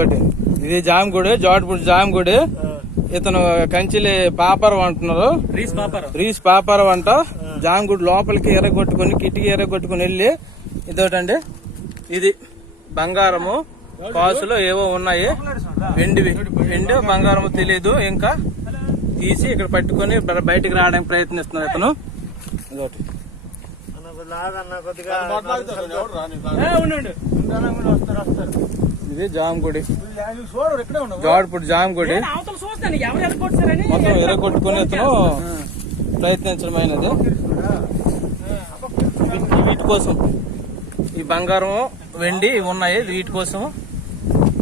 ఇదోటి, ఇది జామగుడి, జోటపూడి జామగుడి. ఇతను కంచిలి పాపరం అంటున్నారు, రీస్ పాపరం అంట. జామగుడి లోపలికి ఎర్రగొట్టుకుని, కిటికీ ఎర్రగొట్టుకుని వెళ్ళి ఇదోటండి, ఇది బంగారము కాసులు ఏవో ఉన్నాయి, వెండి బంగారము తెలీదు. ఇంకా తీసి ఇక్కడ పట్టుకొని బయటికి రావడానికి ప్రయత్నిస్తున్నారు ఇతను. ఇదోటి ఇది జామగుడి, జోటపూడి జామగుడి. మొత్తం ఎర్రగొట్టుకుని ఇతను ప్రయత్నించడమైనది. వీటి కోసం ఈ బంగారం వెండి ఉన్నాయి, వీటి కోసం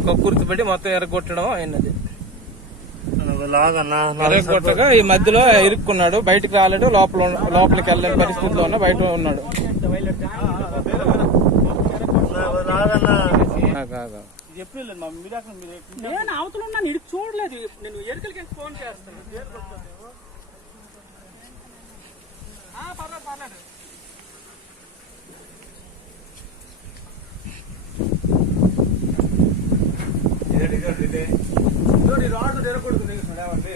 కక్కుర్తిపడి మొత్తం ఎర్రగొట్టడం అయినది. ఎర్రగొట్టగా ఈ మధ్యలో ఇరుక్కున్నాడు, బయటికి రాలేడు, లోపలికి వెళ్ళలేని పరిస్థితిలో ఉన్న బయట ఉన్నాడు. నేను అవతల ఉన్నా నీకు చూడలేదు, నేను ఎరుకలకి ఫోన్ చేస్తాను. పర్లేదు రాడు ఎరగొడుతుంది ఎవరి